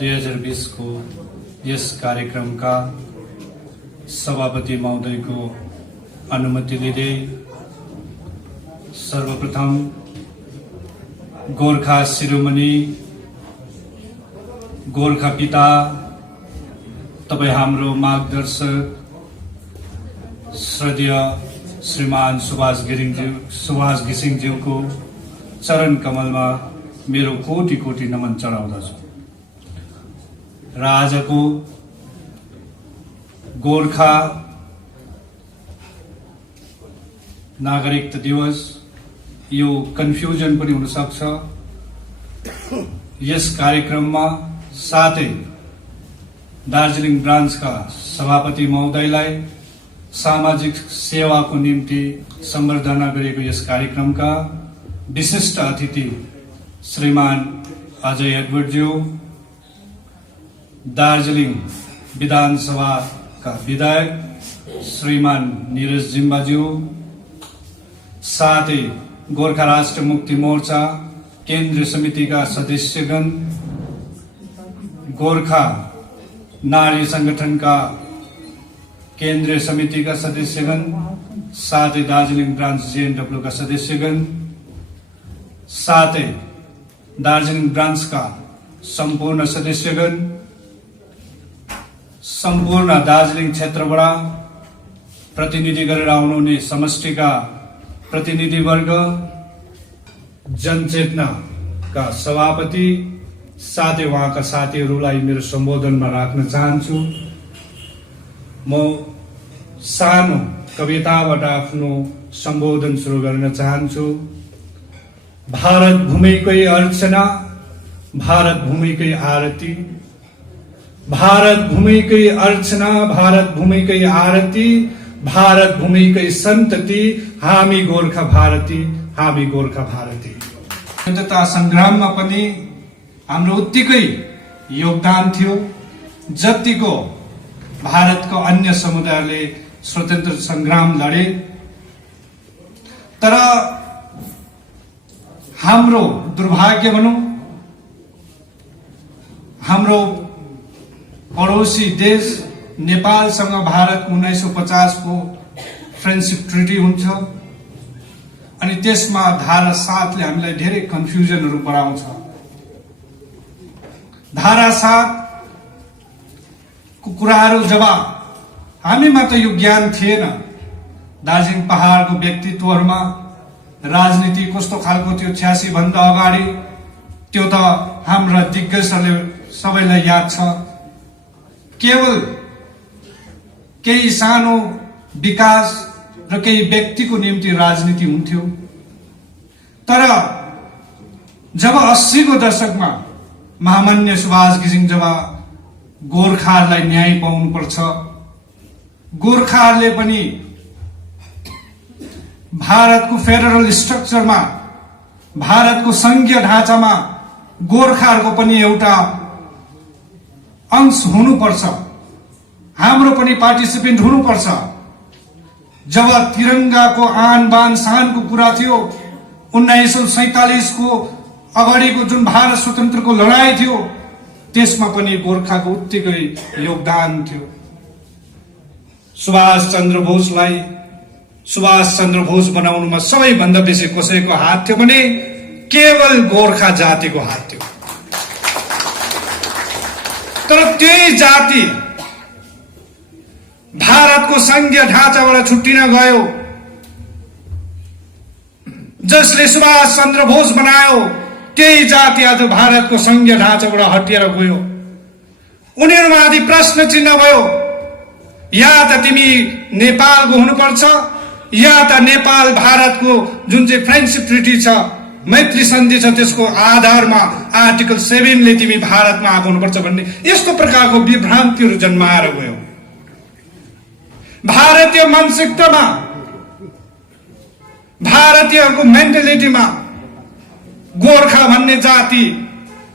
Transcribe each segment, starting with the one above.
2020 को यस कार्यक्रमका सभापति महोदयको अनुमति लिँदै सर्वप्रथम गोर्खा शिरोमणि गोर्खा पिता तपाई हाम्रो मार्गदर्शक श्रद्धेय श्रीमान सुभाष घिसिङज्यूको चरण कमलमा मेरो कोटि कोटि नमन चढाउँदछु र आजको गोर्खा नागरिकता दिवस यो कन्फ्युजन पनि हुन सक्छ। यस कार्यक्रममा साथै दार्जिलिङ ब्रान्चका सभापति महोदयलाई सामाजिक सेवाको निम्ति सम्बर्धना गरेको यस कार्यक्रमका विशिष्ट अतिथि श्रीमान अजय एडवर्डज्यू, दार्जिलिङ विधानसभाका विधायक श्रीमान निरज जिम्बाज्यू, साथै गोर्खा राष्ट्र मुक्ति मोर्चा केन्द्रीय समितिका सदस्यगण, गोर्खा नारी संगठनका केन्द्रीय समितिका सदस्यगण, साथै दार्जिलिङ ब्रान्च जेएनडब्ल्यू का सदस्यगण, साथै दार्जिलिङ ब्रान्चका सम्पूर्ण सदस्यगण, सम्पूर्ण दार्जिलिङ क्षेत्रबाट प्रतिनिधि गरेर आउनुहुने समष्टिका प्रतिनिधिवर्ग, जनचेतनाका सभापति, साथै उहाँका साथीहरूलाई मेरो सम्बोधनमा राख्न चाहन्छु। म सानो कविताबाट आफ्नो सम्बोधन सुरु गर्न चाहन्छु। भारत भूमिकै अर्चना, भारत भूमिकै आरती, भारत भूमिकै अर्चना, भारत भूमिकै आरती, भारत भूमिकै सन्तति, हामी गोर्खा भारती, हामी गोर्खा भारती। स्वतन्त्रता संग्राममा पनि हाम्रो उत्तिकै योगदान थियो जतिको भारतको अन्य समुदायले स्वतन्त्र संग्राम लडे। तर हाम्रो दुर्भाग्य भनौं, हाम्रो पड़ोसी देश नेपालसँग भारतको 1950 को फ्रेन्डशिप ट्रिटी हुन्छ अनि त्यसमा धारा 7 ले हामीलाई धेरै कन्फ्युजनहरु गराउँछ। धारा 7 को कुराहरु जब हामीमा त यो ज्ञान थिएन, दार्जिलिङ पहाडको व्यक्तित्वहरुमा राजनीति कस्तो खालको थियो 86 भन्दा अगाडि त्यो त हाम्रा दिग्गजहरुले सबैलाई याद छ। केवल केही सानो विकास र केही व्यक्तिको निम्ति राजनीति हुन्थ्यो। तर जब 80 को दशकमा महामान्य सुभाष घिसिङ जब गोर्खाहरूलाई न्याय पाउनु पर्छ, गोर्खाहरूले पनि भारतको फेडरल स्ट्रक्चरमा, भारतको संघीय ढाँचामा गोर्खाहरूको पनि एउटा अंश हुनुपर्छ, हाम्रो पनि पार्टिसिपेन्ट हुनुपर्छ। जब तिरंगाको आन बान शानको कुरा थियो, 1947 को अगाडिको जुन भारत स्वतन्त्रको लडाई थियो त्यसमा पनि गोर्खाको उत्तिकै योगदान थियो। सुभाष चन्द्र बोस बनाउनुमा सबैभन्दा बेसी कसैको हात थियो भने केवल गोर्खा जातिको हात थियो। तर त्यही जाति भारतको संघीय ढाँचाबाट छुट्टिन गयो। जसले सुभाष चन्द्र बोस बनायो त्यही जाति आज भारतको संघीय ढाँचाबाट हटिएर गयो। उनीहरुमाथि प्रश्न चिन्ह भयो, या त तिमी नेपालको हुनुपर्छ या त नेपाल भारतको जुन चाहिँ फ्रेन्डशिप ट्रिटी छ, मैत्री सन्धि छ, त्यसको आधारमा आर्टिकल 7 ले तिमी भारतमा आएको हुनुपर्छ भन्ने यस्तो प्रकारको विभ्रान्तिहरू जन्माएर गयो। भारतीय मानसिकतामा, भारतीयहरूको मेन्टालिटीमा गोर्खा भन्ने जाति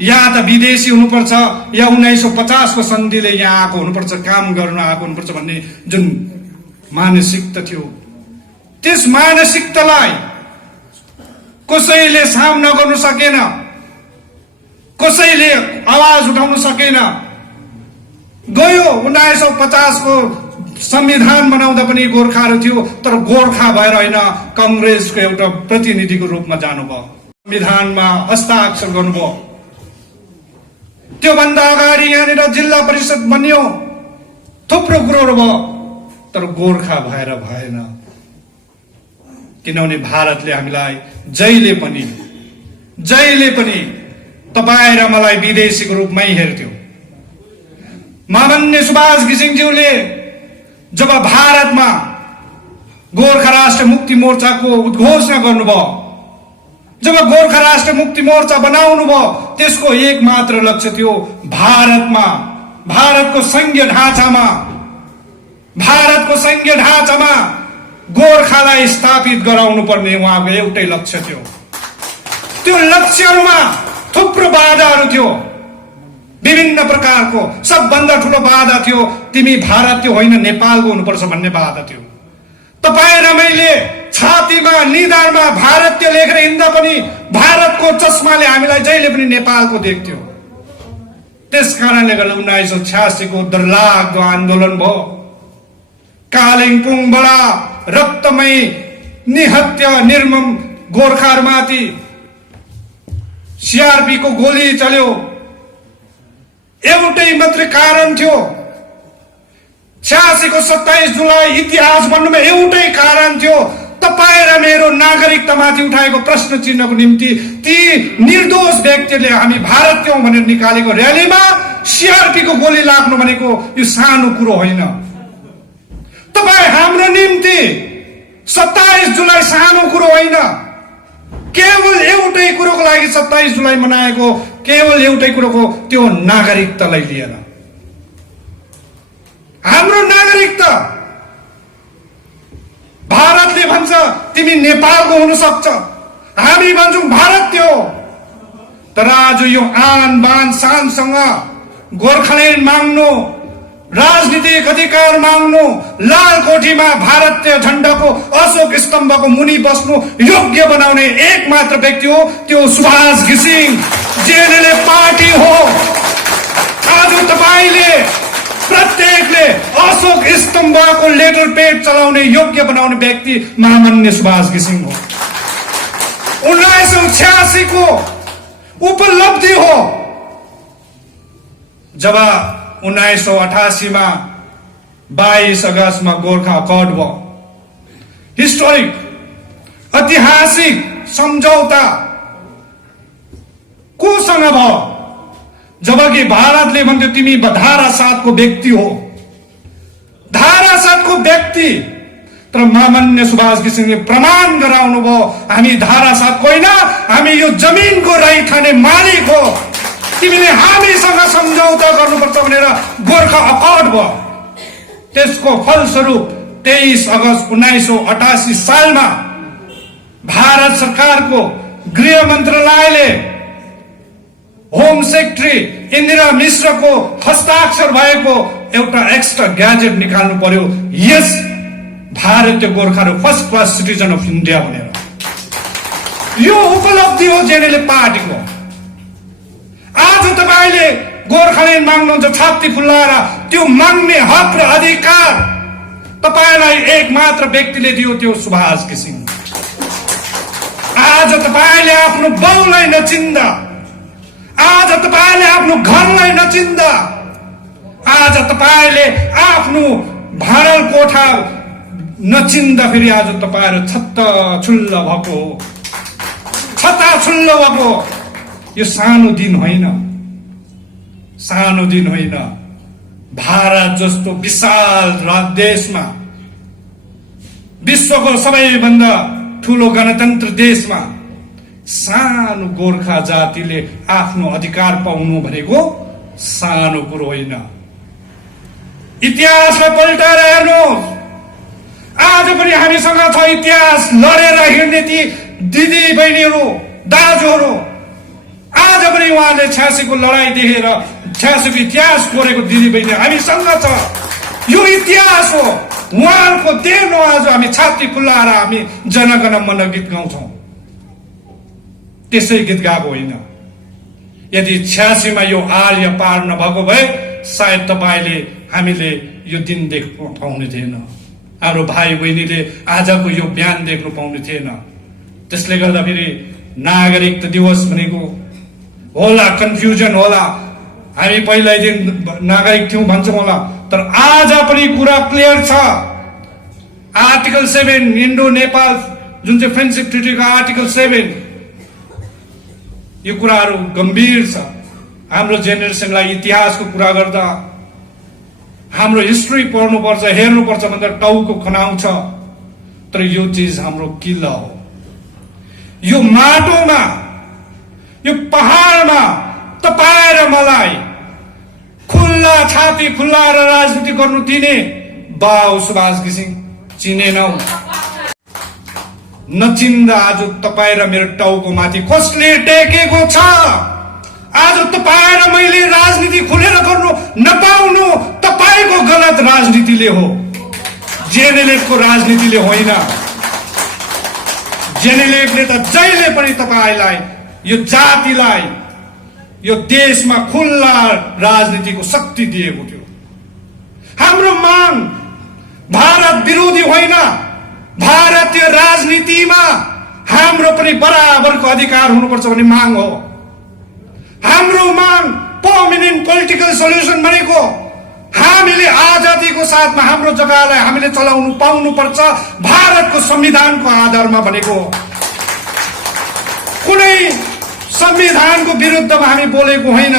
या त विदेशी हुनुपर्छ या 1950 को सन्धिले यहाँ आएको हुनुपर्छ, काम गर्न आएको हुनुपर्छ भन्ने जुन मानसिकता थियो, त्यस मानसिकतालाई कसैले सामना गर्न सकेन। कसैले आवाज उठाउन सकेन। गयो 1950 को संविधान बनाउँदा पनि गोर्खाहरू थियो, तर गोर्खा भएर होइन, कांग्रेसको एउटा प्रतिनिधिको रूपमा जानुभयो, संविधानमा हस्ताक्षर गर्नुभयो। त्योभन्दा अगाडि यहाँनिर जिल्ला परिषद बन्यो, थुप्रो कुरोहरू भयो, तर गोर्खा भएर भएन। किनभने भारतले हामीलाई जहिले पनि तपाईं र मलाई विदेशीको रूपमै हेर्थ्यो। महामान्य सुभाष घिसिङज्यूले जब भारतमा गोर्खा राष्ट्र मुक्ति मोर्चाको उद्घोषणा गर्नुभयो, जब गोर्खा राष्ट्र मुक्ति मोर्चा बनाउनु भयो, त्यसको एक मात्र लक्ष्य थियो भारतमा, भारतको संघीय ढाँचामा गोर्खालाई स्थापित गराउनु पर्ने उहाँको एउटै लक्ष्य थियो। त्यो लक्ष्यमा थुप्रो बाधाहरू थियो, विभिन्न प्रकारको। सबभन्दा ठूलो बाधा थियो तिमी भारतीय होइन नेपालको हुनुपर्छ भन्ने बाधा थियो। तपाईं र मैले छातीमा निधारमा भारतीय लेखेर हिँड्दा पनि भारतको चस्माले हामीलाई जहिले पनि नेपालको देख्थ्यो। त्यस कारणले गर्दा 1986 को डरलाग्दो आन्दोलन भयो। कालिम्पोङबाट रक्तमय निहत्या निर्मम गोर्खाहरूमाथि सीआरपी को गोली चल्यो। एउटै मात्र कारण थियो, 86 को 27 जुलाई इतिहास बन्नुमा एउटै कारण थियो, तपाईं र मेरो नागरिकतामाथि उठाएको प्रश्न चिन्हको निम्ति ती निर्दोष व्यक्तिले हामी भारतीय हौं भनेर निकालेको र्यालीमा सीआरपी को गोली लाग्नु भनेको यो सानो कुरो होइन। तपाईं हाम्रो निम्ति 27 जुलाई सानो कुरो होइन। केवल एउटै कुरोको लागि 27 जुलाई मनाएको, केवल एउटै कुरोको, त्यो नागरिकतालाई लिएर। हाम्रो नागरिकता भारतले भन्छ तिमी नेपालको हुन सक्छ, हामी भन्छौं भारतीय हो। तर आज यो आन बान शानसँग गोर्खाल्यान्ड माग्नु, राजनीतिक अधिकार माग्नु, लालकोठीमा भारतीय झण्डाको अशोक स्तम्भको मुनि बस्नु योग्य बनाउने एक मात्र व्यक्ति हो, त्यो सुभाष घिसिङ जेएलएल पार्टी हो। आज तपाईले प्रत्येकले अशोक स्तम्भको लेटर पेड चलाउने योग्य बनाउने व्यक्ति महामान्य सुभाष घिसिङ हो। 1986 को उपलब्धि हो, जब 1988 मा 22 अगस्त में गोर्खा अकॉर्ड भयो। हिस्टोरिक ऐतिहासिक सम्झौता कोसँग भयो? जबकि भारतले भन्थ्यो तिमी धारा 7 को व्यक्ति हो, धारा 7 को व्यक्ति। तर महामान्य सुभाष घिसिङले प्रमाण गराउनु भयो हामी धारा 7 को होइन, हामी यो जमिनको रैथाने मालिक हो। तिमीले हामीसँग सम्झौता गर्नुपर्छ भनेर गोर्खा अकॉर्ड भयो। त्यसको फलस्वरूप 23 अगस्त 1988 सालमा भारत सरकारको गृह मन्त्रालयले होम सेक्रेटरी इन्दिरा मिश्रको हस्ताक्षर भएको एउटा एक्स्ट्रा ग्याजेट निकाल्नु पर्यो, यस भारतीय गोर्खाहरू first class citizen of India भनेर। यो उपलब्धि हो जेएलएल पार्टीको। आज तपाईले गोर्खाल्यान्ड माग्नुहुन्छ छाती फुल्लाएर, त्यो माग्ने हक र अधिकार तपाईलाई एक मात्र व्यक्तिले दियो, त्यो सुभाष घिसिङ। आज तपाईले आफ्नो बाउलाई नचिन्दा, आज तपाईले आफ्नो घरलाई नचिन्दा, आज तपाईले आफ्नो भाडल कोठा नचिन्दा फेरि आज तपाईहरु छत्ताछुल्ल भएको हो, छत्ताछुल्ल भएको। यो सानो दिन होइन, सानो दिन होइन। भारत जस्तो विशाल देशमा, विश्वको सबैभन्दा ठूलो गणतन्त्र देशमा सानो गोर्खा जातिले आफ्नो अधिकार पाउनु भनेको सानो कुरो होइन। इतिहासलाई पल्टाएर हेर्नुहोस्, आज पनि हामीसँग छ इतिहास लडेर हिँड्ने ती दिदी बहिनीहरू, दाजुहरू। आज पनि उहाँले 86 को लडाई देखेर 86 को इतिहास कोरेको दिदी बहिनी हामीसँग छ। यो इतिहास हो, उहाँहरूको देन हो। आज हामी छाती खुल्लाएर हामी जनगण मन गीत गाउँछौं, त्यसै गीत गाएको होइन। यदि 86 मा यो आर्य पार नभएको भए सायद तपाईले हामीले यो दिन देख्न पाउने थिएन, हाम्रो भाइ बहिनीले आजको यो बिहान देख्न पाउने थिएन। त्यसले गर्दा फेरि नागरिकता दिवस भनेको होला, कन्फ्युजन होला, हामी पहिल्यैदेखि नागरिक थियौं भन्छौं होला, तर आज पनि कुरा क्लियर छ। आर्टिकल 7 इन्डो नेपाल जुन चाहिँ फ्रेन्डसिप ट्रिटीको आर्टिकल 7, यो कुराहरू गम्भीर छ। हाम्रो जेनेरेसनलाई इतिहासको कुरा गर्दा हाम्रो हिस्ट्री पढ्नुपर्छ, हेर्नुपर्छ भन्दा टाउको खनाउँछ। तर यो चिज हाम्रो किल्ला हो। यो माटोमा, यो पहाडमा तपाईं र मलाई खुल्ला छाती खुल्लाएर राजनीति गर्नु दिने बाउ सुभाष घिसिङ चिनेनौ। नचिन्दा आज तपाईं र मेरो टाउको माथि कसले टेकेको छ? आज तपाईं र मैले राजनीति खुलेर गर्नु नपाउनु तपाईको गलत राजनीतिले हो, जेएनएलएफको राजनीतिले होइन। जेएनएलएफले त जहिले पनि तपाईलाई, यो जातिलाई, यो देशमा खुल्ला राजनीतिको शक्ति दिएको थियो। हाम्रो माग भारत विरोधी होइन, भारतीय राजनीतिमा हाम्रो पनि बराबरको अधिकार हुनुपर्छ भन्ने माग हो। हाम्रो माग पर्मानेन्ट पोलिटिकल सोल्युसन भनेको हामीले आजादीको साथमा हाम्रो जग्गालाई हामीले चलाउनु पाउनुपर्छ भारतको संविधानको आधारमा भनेको। कुनै संविधानको विरुद्धमा हामी बोलेको होइन,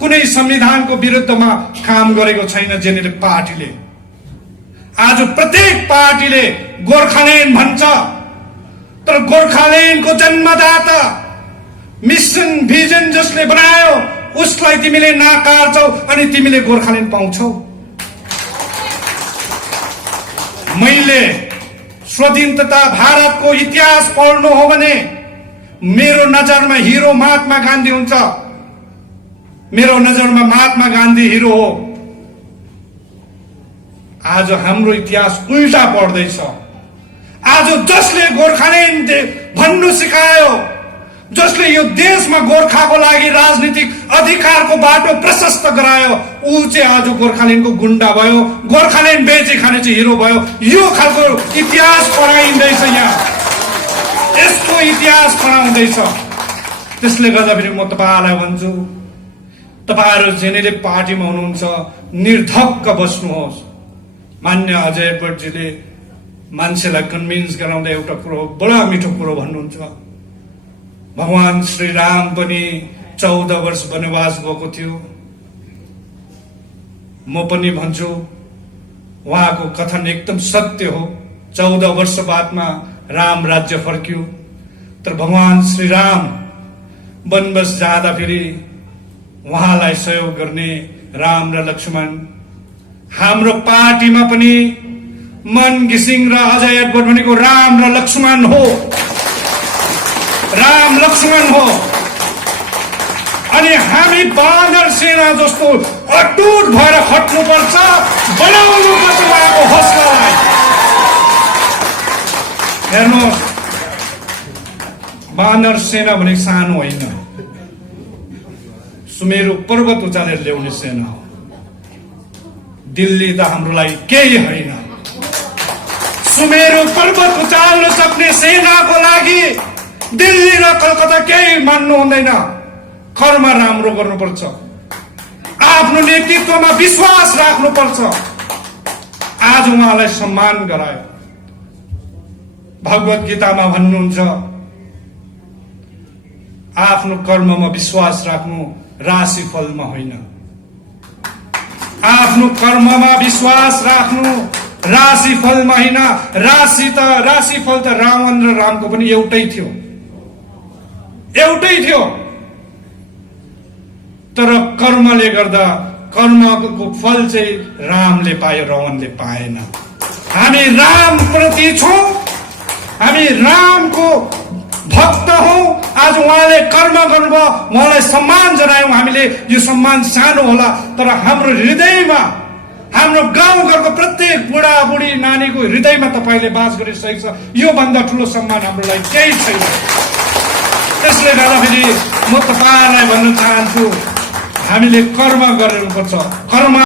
कुनै संविधानको विरुद्धमा काम गरेको छैन जेएनएलएफ पार्टीले। आज प्रत्येक पार्टीले गोर्खाल्यान्ड भन्छ, तर गोर्खाल्यान्डको जन्मदाता मिशन भिजन जसले बनायो उसलाई तिमीले नाकार्छौ अनि तिमीले गोर्खाल्यान्ड पाउँछौ। मैले स्वतन्त्रता भारतको इतिहास पढ्नु हो भने मेरो नजरमा हिरो महात्मा गान्धी हुन्छ। मेरो नजरमा महात्मा गान्धी हिरो हो। आज हाम्रो इतिहास उल्टा पढ्दैछ। आज जसले गोर्खाल्यान्ड भन्नु सिकायो, जसले यो देशमा गोर्खाको लागि राजनीतिक अधिकारको बाटो प्रशस्त गरायो, ऊ चाहिँ आज गोर्खाल्यान्डको गुण्डा भयो, गोर्खाल्यान्ड बेचे खाने चाहिँ हिरो भयो। यो खालको इतिहास पढाइँदैछ यहाँ, यसको इतिहास पढाउँदैछ। त्यसले गर्दा फेरि म तपाईलाई भन्छु, तपाईहरु जेएनएलएफ पार्टीमा हुनुहुन्छ, निर्धक्क बस्नुहोस्। मान्य अजय भट्टजीले मान्छेलाई कन्भिन्स गराउँदा एउटा कुरो, बडा मिठो कुरो भन्नुहुन्छ, भगवान श्री राम पनि 14 वर्ष वनवास गएको थियो। म पनि भन्छु उहाँको कथन एकदम सत्य हो। 14 वर्ष बादमा राम राज्य फर्क्यो, तर भगवान श्री राम वनवास जाँदा फेरि उहाँलाई सहयोग गर्ने राम र लक्ष्मण, हाम्रो पार्टीमा पनि मन घिसिङ र अजय एडवर्ड भनेको राम र लक्ष्मण हो, राम लक्ष्मण हो। अनि हामी बानर सेना जस्तो अटुट भएर खट्नुपर्छ, बनाउनुपर्छ उहाँको हौसलालाई। हेर्नुहोस्, बानर सेना भने सानो होइन, सुमेरु पर्वत उचालेर ल्याउने सेना हो। दिल्ली त हाम्रो लागि केही होइन। सुमेरु पर्वत उचाल्न सक्ने सेनाको लागि दिल्ली र कलकत्ता केही मान्नु हुँदैन। कर्म राम्रो गर्नुपर्छ, आफ्नो नेतृत्वमा विश्वास राख्नुपर्छ। आज उहाँलाई सम्मान गरायो। भगवत गीतामा भन्नुहुन्छ, आफ्नो कर्ममा विश्वास राख्नु, राशिफलमा होइन। आफ्नो कर्ममा विश्वास राख्नु, राशिफलमा होइन। राशिफल त रावण र रामको पनि एउटै थियो, एउटै थियो। तर कर्मले गर्दा कर्मको फल चाहिँ रामले पायो, रावणले पाएन। हामी राम प्रति छौं, हामी रामको भक्त हौं। आज उहाँले कर्म गर्नुभयो, उहाँलाई सम्मान जनायौं। हामीले यो सम्मान सानो होला, तर हाम्रो हृदयमा, हाम्रो गाउँघरको प्रत्येक बुढा बुढी नानीको हृदयमा तपाईले बास गरिसकेको छ। यो भन्दा ठूलो सम्मान हाम्रो लागि केही छैन। त्यसले गर्दाखेरि म तपाईहरुलाई भन्न चाहन्छु हामीले कर्म गर्नुपर्छ। कर्म